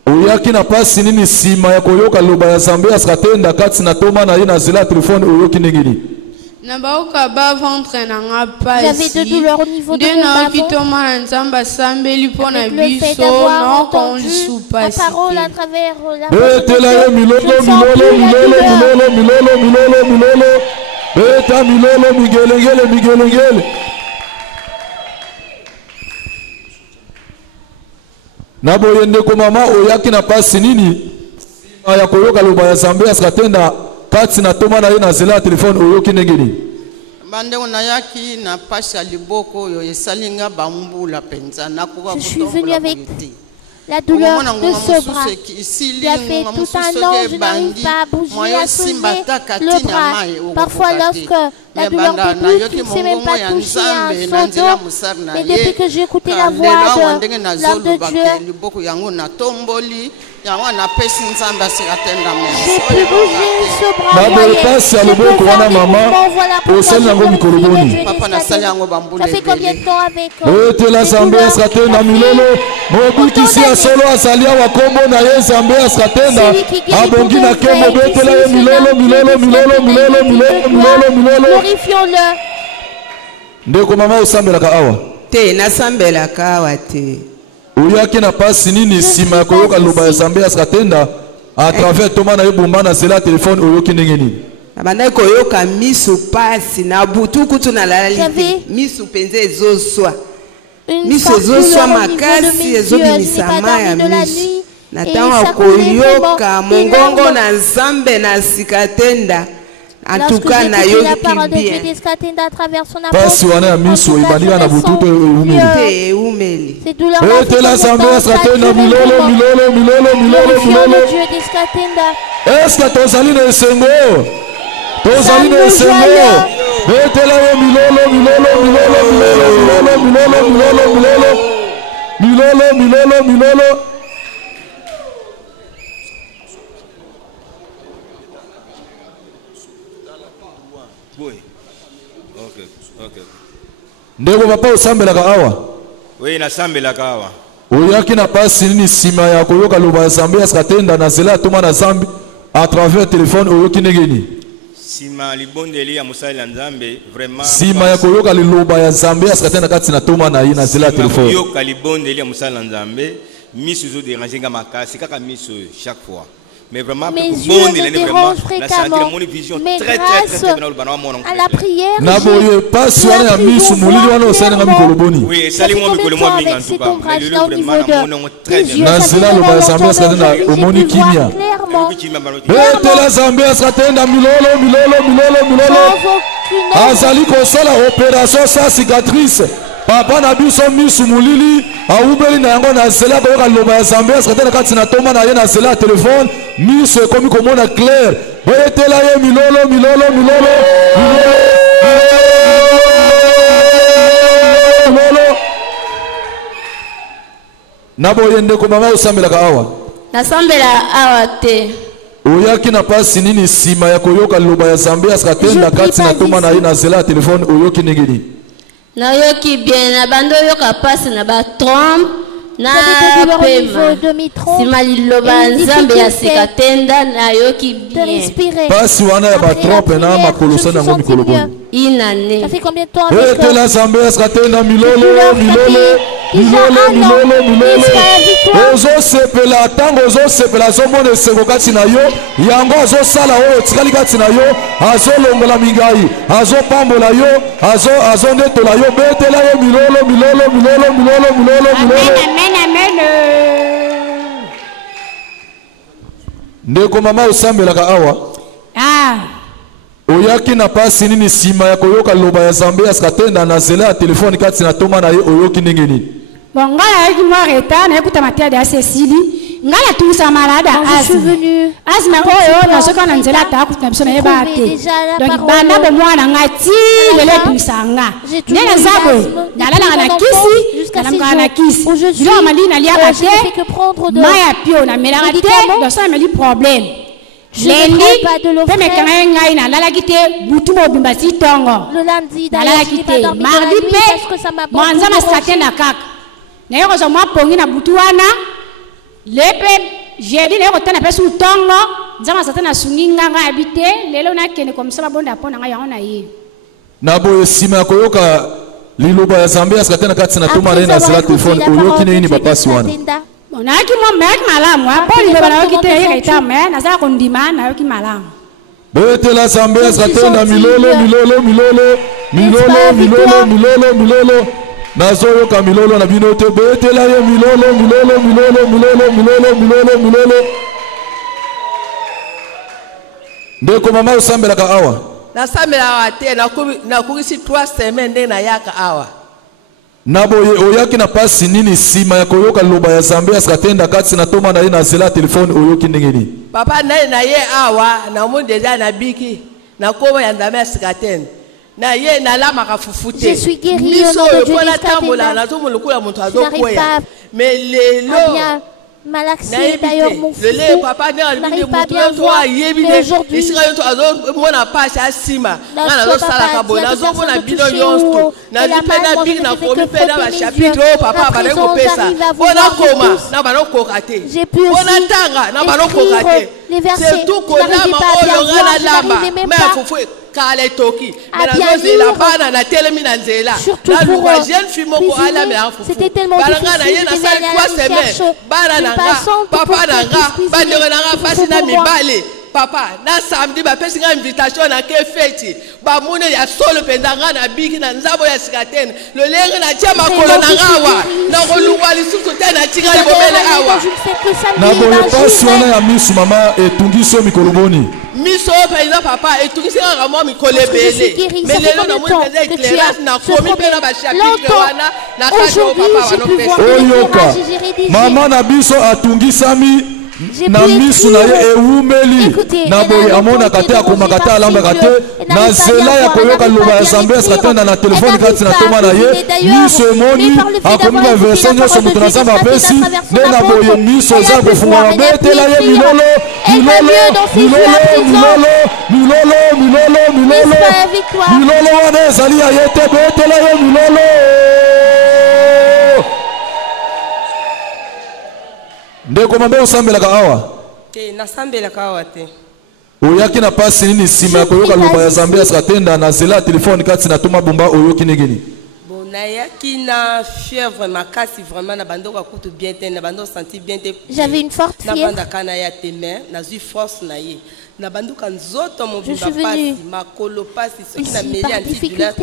Oyaki na pasi nini sima ya koyoka loba ya Zambia skatenda kati na toma na ye na zela telefone oyoki ndengini? J'avais de douleurs au niveau de mon bavon. Avec le fait d'avoir entendu la parole à travers la parole de Dieu, je ne sens plus la douleur. Naboye ndeko mama oyaki na pasi nini ya koyoka loba ya Zambia skatenda kati na toma na ye na zela telefone oyoki ndengeni? Je suis venue avec la douleur de ce bras qui a fait tout un an, je n'arrive pas à bouger, à soulever le bras. Parfois, lorsque la douleur débute, tu ne sais même pas toucher un seau d'eau. Mais depuis que j'ai écouté la voix de l'homme de Dieu, j'ai pu bouger ce bras. Ça fait combien de temps avec solo asalia wakombo na ye Nzambe askatenda abongi na kembo betela ye milolo glorifions-le. Ndeko mama usambelaka awa te nasambelaka awa te uyaki na pasi nini sima ya koyoka loba ya Nzambe askatenda à travers toma na ye bomba na zela telefone oyoki ndenge nini abandaki koyoka misu pasi na butu kutu na lalali misu penza ezoswa miso ezoswa makasi ezobimisa mai ya miso na ntango akoyoka mongongo na Nzambe na sika tenda antuka nayoki bien pasi wana ya miso ebandika na butu to eumeli etela Nzambe askatenda milolo est-ce que tozali na esengo tozali na esengo betela yo milolo ndeko papa osambelaka awa oui nasambelaka awa oyaki na pasi nini sima ya koyoka loba ya Nzambe askatenda na zela atoma na Nzambe à travers téléphone oyoki ndenge nini sima libondeli ya musali ya Nzambe vraiment sima ya koyoka liloba ya Nzambe askatenda kati na toma na ye na zela téléphone koyoka libondeli ya musali ya Nzambe miso zo déranger nga makasi kaka miso chaque fois mais vraiment mes yeux me dérangent fréquemment mais grâce à la prière naboye pasi wana ya miso molili wana osalenga mikolo boni oui esali mo mikolo mo mingi en tout cas mais le vraiment namonongo très bien na zela loba ya Nzambe askatenda omoni kimia betela Nzambe askatenda milolo azali kosala opération sa cicatrice papa na biso misu mulili aubeli na yango na zela koyoka loba ya Nzambe askatenda kati na toma na ye na zela telefone miso ekomi komona clair boyetela ye milolo na boye ndeko mama osambelaka awa nasambela awa te oyaki na pasi nini sima ya koyoka loba ya Nzambe askatenda kati na toma na ye na zela ya telefone oyoki ndenge nini nayoki bien na bando yoka pasi na ba trompe na pema sima liloba Nzambe ya sika tenda nayoki bien pasi wana ya ba trompe na makolo sana ngo mikolo boni inane ça fait combien de temps avec etela Nzambe askatenda milolo ozosepela ntango ozosepela azomona esengo kati na yo yango azosala oyo etikali kati na yo azolongola mingai azopambola yo azondetola yo betela yo milolo ndeko mama osambelaka awa oyaki na pasi nini sima ya koyoka loba ya Nzambe askatenda na zela ya telefone kati na toma na ye oyoki ndenge nini bon ngala yaki mwa reta na ekuta matia de Cécilie ngala tusa malade asma oyo na soka na nzela ta kuta biso na yeba te donc banda bo mwana ngati lele tusanga nena zabo nalala na kisi kana na kisi jo malina liaka te maya pio na melaka te donc ça me dit problème lundi pe me kana ngai na lala kite butu mo bimba si tongo le lundi nalala kite mardi pe mwanza na skatena kaka na yoko zo mwa pongi na butu wana lepe jeudi na yoko tana pe su tongo nzama satana sunginga nga habite lelo na kene comme ça babonda pona nga yango na ye na boye sima ya koyoka liloba ya Nzambe askatena kati na toma na zela telefone oyoki nini bapasi wana bonaki mo mek malamu apo liloba na yoki te yeka itame na za kondima na yoki malamu betela Nzambe askatenda milolo nazoyoka milolo na bino te betela ye milolo ndeko mama osambelaka awa nasamela te nakurisi 3 semaines nde nayaka awa naboye oyaki na pasi nini sima ya koyoka loba ya Zambia skatenda kati na toma na ye na zela telefone oyoki ndengeni papa na ye awa na mo deja na biki na koma ya ndame skatenda na ye na lama ka fufute je suis guéri au nom de Dieu mais lelo malaxé d'ailleurs mon fils n'arrive pas bien voir mais aujourd'hui j'ai pu aussi écrire les versets je n'arrivais pas à bien voir je n'arrivais même pas surtout pour c'était tellement difficile de chercher papa na samedi ba pesi nga invitation na ke feti ba mune ya solo pendanga na biki na nzabo ya sikatene le lenge na tia makolo na ngawa na kolungwa lisusu te na tinga libomele awa na boye pasi wana ya misu mama etungiso mikoloboni miso payza papa etungisi nga mo mikolebele mais lelo na mune peza éclairage na komi pe na ba chapitre wana na kajo papa wana pesa oyoka mama na biso atungisami na misu na ye ewumeli na boye amonaka te akomaka te alambaka te na zela ya koyoka loba ya Zambia skatenda na telefone kati na toma na ye misu emoni akomi baverse nyonso moto na Nzambe apesi nde na boye misu eza kofungwama betela ye milolo milolo wana ezali ya ye te betela ye milolo ndeko mambe osambelaka awa te nasambelaka awa te oyaki na pasi nini sima ya koyoka loba ya Zambia skatenda na zela telefone kati na toma bumba oyoki negeni bon nayaki na fièvre makasi vraiment na bando kutu bien te na bando senti bien te j'avais une forte fièvre na banda kana ya temer na zu force na ye na bando kan zoto mo bimba pasi makolo pasi soki na meli antidouleur.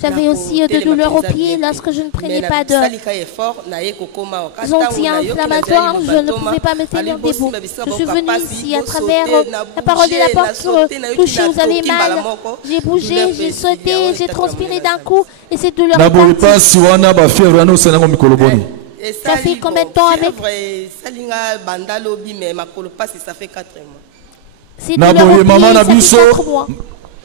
J'avais aussi de douleurs aux pieds lorsque je ne prenais pas de anti-inflammatoires. Je ne pouvais pas me tenir debout. Je suis venue ici à travers la parole de la porte touchée. Vous avez mal. J'ai bougé, j'ai sauté, j'ai transpiré d'un coup et cette douleur est partie. Ça fait combien de temps avec ces douleurs aux pieds, ça fait 4 mois.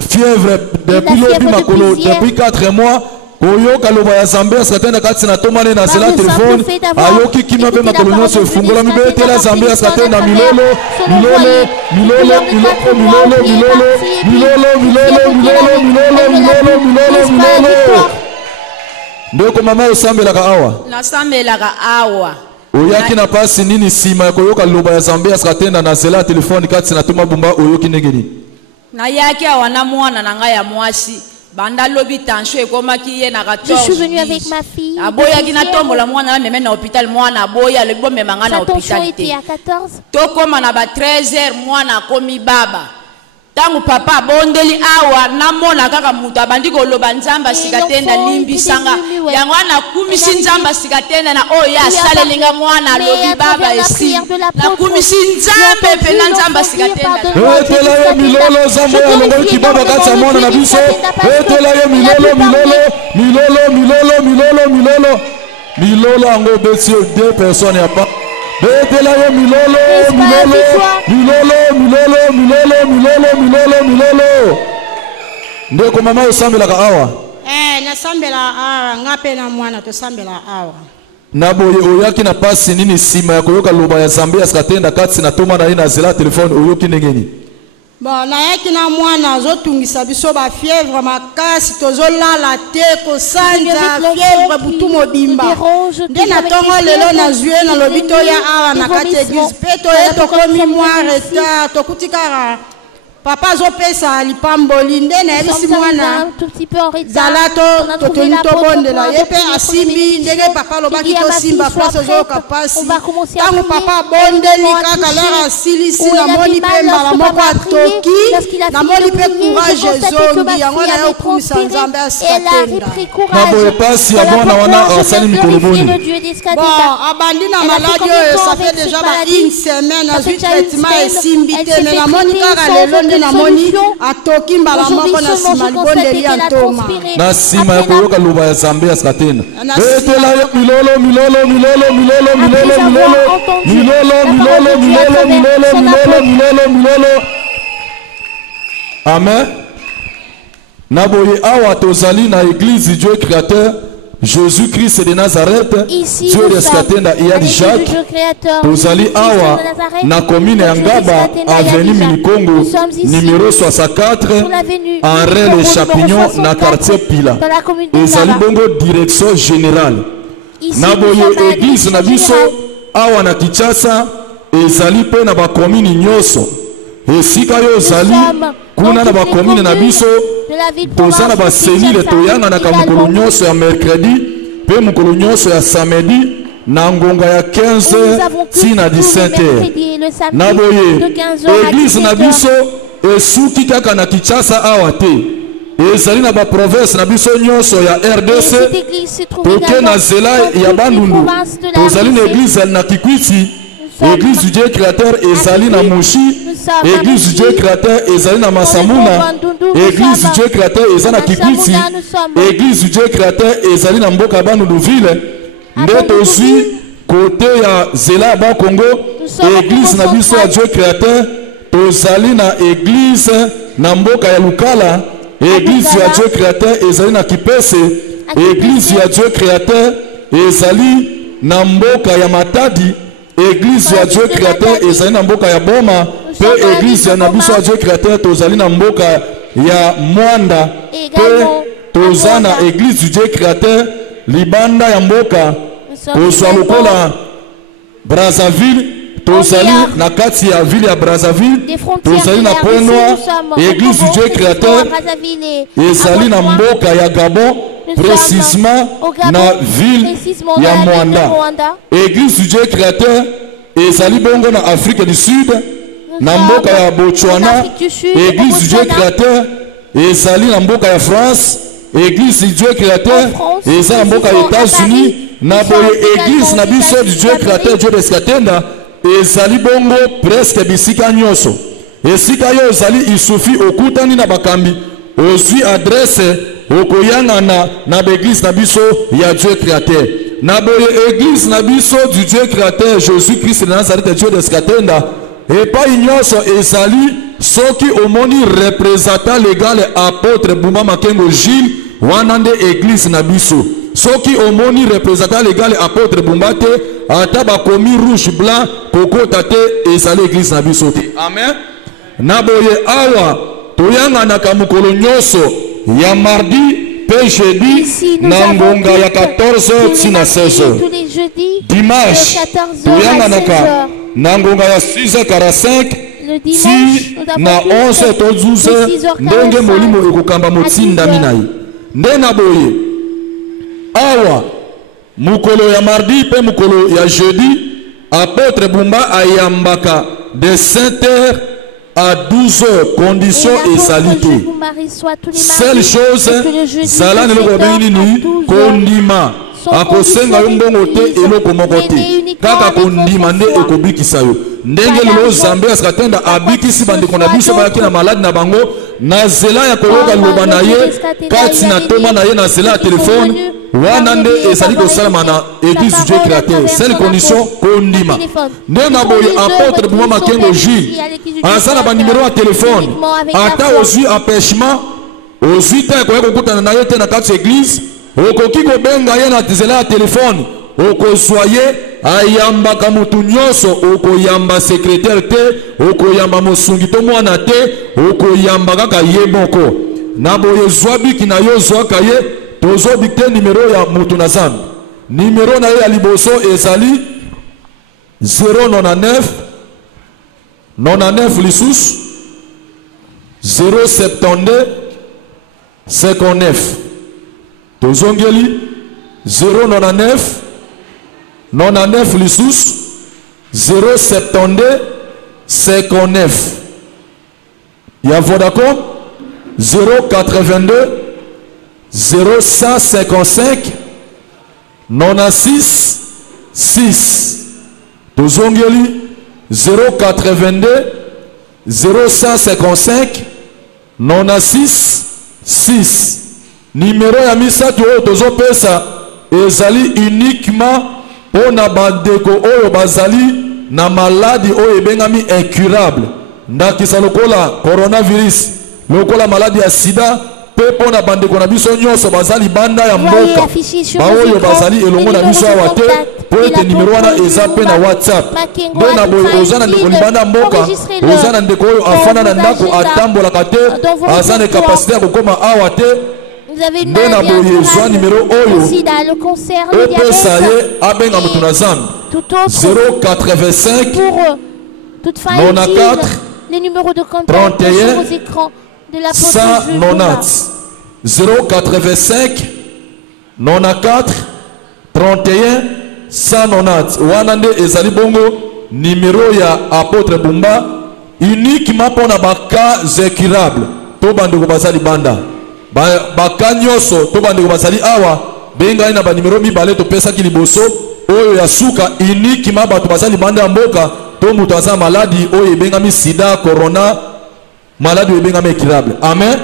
Fièvre depuis 4 mois. Oyoka loba ya Zambia skatenda kati na tomane na zela telefone ayoki kimya pe makolo nyonso efungola mibetela Zambia skatenda milolo ndeko mama osambelaka awa nasambelaka awa oyaki na pasi nini sima ya koyoka loba ya Zambia skatenda na zela telefone kati na toma bumba oyoki negeni na yaki awana mwana na ngai ya mwasi banda lobi tension ekomaki ye na 14 je suis venue avec ma fille aboyaki na tombola mwana na meme na hôpital mwana aboya le bombe manga na hôpital te tokoma na ba 13h mwana akomi baba tangu papa bondeli awa namona kaka mutu abandi koloba Nzamba sikatenda limbisanga yango na kumisi Nzamba sikatenda na oyo asalelinga mwana lobi baba esi na kumisi Nzambe pe na Nzamba sikatenda etela ye milolo Zambo ya longo kibaba kati ya mwana na biso etela ye milolo ango besio 2 personnes ya pa betela ye milolo ndeko mama osambelaka awa nasambela awa ngape na mwana tosambela awa na boye oyaki na pasi nini sima ya koyoka loba ya Zambia skatenda kati na toma na ye na zela telefone oyoki ndengeni bon nayaki na mwana azotungisa biso ba fièvre makasi tozolala te kosanza fièvre butu mobimba nde na ntongo lelo nazwi na lobi toya awa na kati église mpe toye tokomi mwa retard tokuti kaka papa azopesa lipamboli nde nayebisi mwana zala totoni tobondela ye mpe asimbi ndenge papa alobaki tosimba place ozoyoka pasi ntango papa abondeli kaka lere asilisi namoni mpe mbala moko atoki namoni mpe courage ezongi yango naye okumisa Nzambe asikatenda na boye pasi ya mwana wana asali mikolo boni bon abandi na maladi oyo ça fait déjà ba une semaine azwi traitement esimbi te me namoni kaka lelo de solution. Aujourd'hui seulement je constate qu'elle a transpiré. Nasima ya koyoka luba ya Zambia ya skatena. Betela milolo Amen. Naboye awa tozali na église Dieu créateur Jésus-Christ de Nazareth, Dieu de Skatenda Iyadi Jacques, tozali awa na commune ya Ngaba, avenue Minikongo, numéro 64, en Ré les Champignons, na quartier Pila. Ezali bongo direction générale. Naboye église na biso awa na Kinshasa, ezali pe na ba commune nyonso. Esika yo zali kuna na ba commune na biso tozana ba selile toyanga na kamukulu nyonso ya mercredi pe mukulu nyonso ya samedi na ngonga ya 15 ti na 17h. Naboye église na biso esuki kaka na Kinshasa awa te, ezali na ba province na biso nyonso ya RDC toke na zela ya Bandundu, tozali na église na Kikwiti, église du Dieu créateur ezali na Mushi, église du Dieu créateur ezali na Masamuna, église du Dieu créateur ezali na Kikwiti, église du Dieu créateur ezali na Mboka Bandundu ville. Nde tozwi côté ya zela ba Congo, église na biso ya Dieu créateur tozali na église na Mboka ya Lukala, église ya Dieu créateur ezali na Kipese, église ya Dieu créateur ezali na Mboka ya Matadi, église ya Dieu créateur ezali na Mboka ya Boma, pe église ya biso ya Dieu créateur tozali na Mboka ya Mwanda, pe tozana église du Dieu créateur libanda ya Mboka kozwa lokola Brazzaville, tozali na kati ya ville ya Brazzaville, tozali na Point Noir, église du Dieu créateur ezali na Mboka ya Gabon, précisément na ville ya Mwanda. Église du Dieu créateur ezali bongo na Afrique du Sud, na Mboka ya Botswana, église du Dieu créateur ezali na Mboka ya France, église du Dieu créateur ezali na Mboka ya États-Unis. Na boye église na biso du Dieu créateur Dieu de Skatenda ezali bongo presque bisika nyonso. Esika yo ezali isufi okutani na bakambi ozwi adresse okoyanga na l'église na biso ya Dieu créateur. Na boye église na biso du Dieu créateur Jésus-Christ de Nazareth Dieu de Skatenda epai nyonso ezali soki omoni représentant légal apôtre Bumba Makengo Gilles wana nde église na biso. Soki omoni représentant légal apôtre Bumba te ata bakomi rouge blanc kokota te ezali église na biso te. Amen. Naboye awa toyanga na kamukolo nyonso ya mardi pe jeudi na ngonga ya 14h ti na 16h. Dimanche toyanga na ngonga ya 6h45 si na 11h to 12h ndenge molimo ekokamba motindami na ye. Nde naboye awa mukolo ya mardi pe mukolo ya jeudi apôtre Bumba ayambaka de 7h à 12h condition et salité. Seule chose zala ne lobeni ni kondima akosenga yombongo te eloko moko te kaka kondima nde ekobikisa yo. Ndenge lelo Zambia askatenda abikisi bandeko na biso bayaki na malade na bango na zela ya koyoka loba na ye kati na toma na ye na zela ya telefone wana nde ezali kosalama na église du Dieu créateur. Seule condition kondima. Nde na boye apôtre Bumba Makengo Gilles aza na banimero ya telefone ata ozwi empêchement ozwi te koya kokutana na ye te na kati ya église okoki kobenga ye na zela ya telefone okozwa ye ayambaka mutu nyonso, okoyamba secrétaire te, okoyamba mosungi to mwana te, okoyamba kaka ye moko. Na boye zwa biki na yo zwaka ye, tozo bikte numéro ya mutu na zambi. Numéro na ye ya liboso ezali 099 99 lisusu 072 59. Tozongeli 099 99 lisusu 072 59. Ya Vodacom 082 0155 96 6. Tozongeli 082 0155 96 6. Numéro ya misato oyo tozopesa ezali uniquement pona bandeko oyo bazali na maladie oyo ebengami incurable. Ndakisa lokola coronavirus, lokola maladie ya sida, pe pona bandeko na biso nyonso bazali banda ya mboka. Baoyo bazali elongo na biso awa te, po ete numéro wana eza pe na WhatsApp. Nde na boye ozana ndeko libanda mboka, ozana ndeko oyo afana na ndako atambolaka te, aza na kapasite ya kokoma awa te. Vous avez une maladie incurable, le sida, le cancer, le diabète, tout autre. 085 pour toute femme 94 les numéros de contact sur vos écrans de la 190 085 94 31 190. Wanande ezali bongo numéro ya apôtre Bumba uniquement pour na baka incurable. To bandeko bazali banda. Baka nyoso to bandeko bazali awa benga ina ba numéro mibale to pesa ki liboso oyo ya suka uniquement bato bazali banda mboka to muto aza maladi oyo ebengami sida, corona, maladi ebengami incurable. Amen.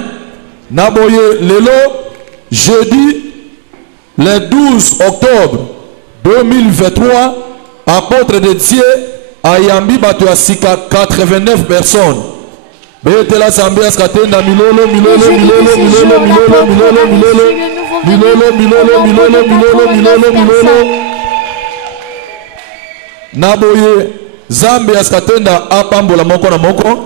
Naboye lelo jeudi le 12 octobre 2023 apôtre de Dieu ayambi bato ya sika 89 personnes. Betela Sambias Katenda milolo milolo milolo milolo milolo milolo milolo milolo milolo milolo milolo milolo Naboye Zambias Katenda apambola moko na moko.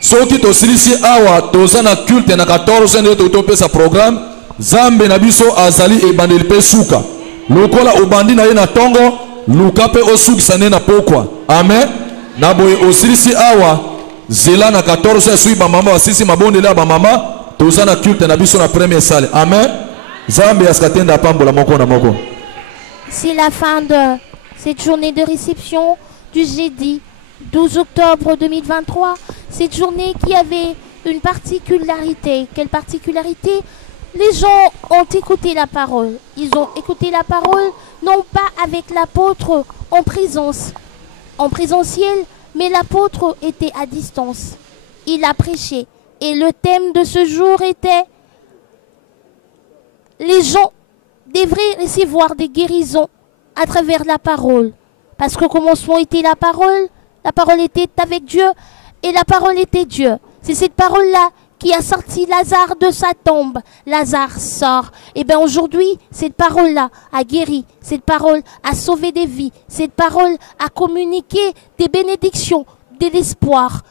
Soki tosilisi awa toza na culte na 14 nde totopesa programme Zambe na biso azali ebandeli pe suka. Lokola obandi na ye na tongo luka pe osukisa ne na pokwa. Amen. Naboye osilisi awa zela na 14 sui ba mama wasisi mabondela ba mama toza na culte na biso na première salle. Amen. Zambe askatenda pambola moko na moko. C'est la fin de cette journée de réception du jeudi 12 octobre 2023. Cette journée qui avait une particularité. Quelle particularité? Les gens ont écouté la parole. Ils ont écouté la parole non pas avec l'apôtre en présentiel, mais l'apôtre était à distance. Il a prêché. Et le thème de ce jour était: les gens devraient recevoir des guérisons à travers la parole. Parce que commencement était la parole était avec Dieu, et la parole était Dieu. C'est cette parole-là qui a sorti Lazare de sa tombe. Lazare sort. Et bien aujourd'hui, cette parole-là a guéri. Cette parole a sauvé des vies. Cette parole a communiqué des bénédictions, de l'espoir,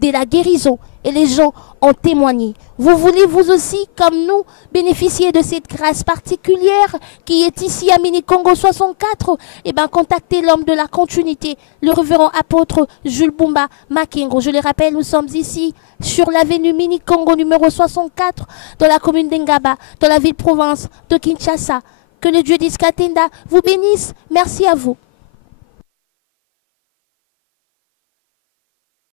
de la guérison. Et les gens ont témoigné. Vous voulez vous aussi, comme nous, bénéficier de cette grâce particulière qui est ici à Mini-Congo 64? Eh bien, contactez l'homme de la continuité, le révérend apôtre Jules Bumba Makengo. Je le rappelle, nous sommes ici sur l'avenue Mini-Congo numéro 64, dans la commune d'Engaba, dans la ville-province de Kinshasa. Que le Dieu d'Iskatenda vous bénisse. Merci à vous.